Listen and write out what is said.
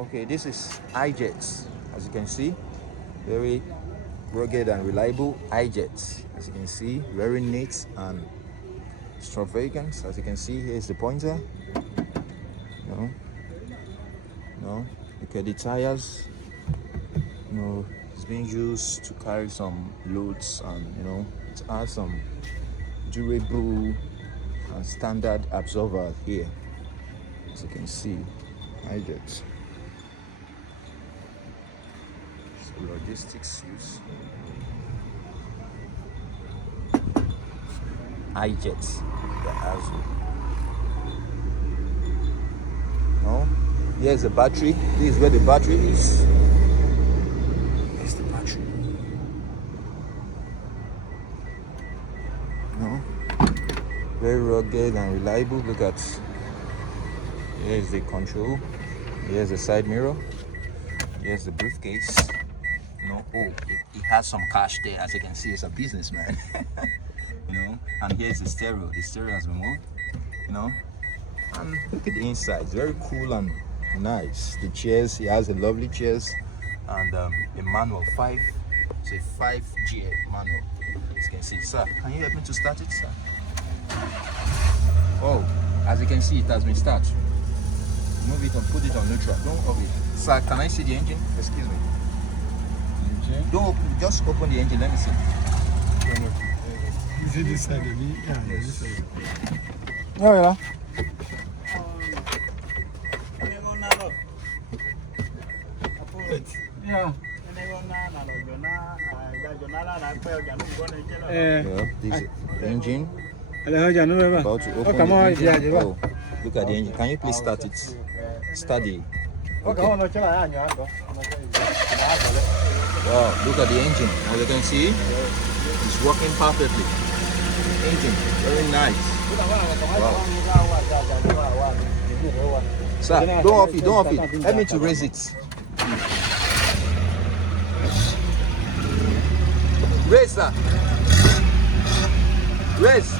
Okay, this is iJets, as you can see, very rugged and reliable iJets. As you can see, very neat and extravagant. As you can see, here's the pointer. No, look at the tires. It's being used to carry some loads, and it has some durable and standard absorber here. As you can see, iJets. Logistics use. iJets, the Azul. Here's the battery. This is where the battery is. Here's the battery. Very rugged and reliable. Look at. Here's the control. Here's the side mirror. Here's the briefcase. It has some cash there. As you can see, it's a businessman. And here's the stereo. The stereo has been moved. And look at the inside. It's very cool and nice. The chairs, he has a lovely chairs, and a manual 5. It's a 5G manual. As you can see, sir. Can you help me to start it, sir? Oh, as you can see, it has been started. Move it and put it on neutral. Don't open it. Sir, can I see the engine? Excuse me. Don't open, just open the engine. Let me see. Is it this side? Yeah, this side. Oh, yeah. Yeah. This engine. About to open the engine. Oh, look at the engine. Can you please start it? Start the. Okay. Wow, look at the engine. As you can see, it's working perfectly. Engine, very nice. Wow. Sir, don't off it, don't off it. Help me to raise it. Raise, sir. Raise.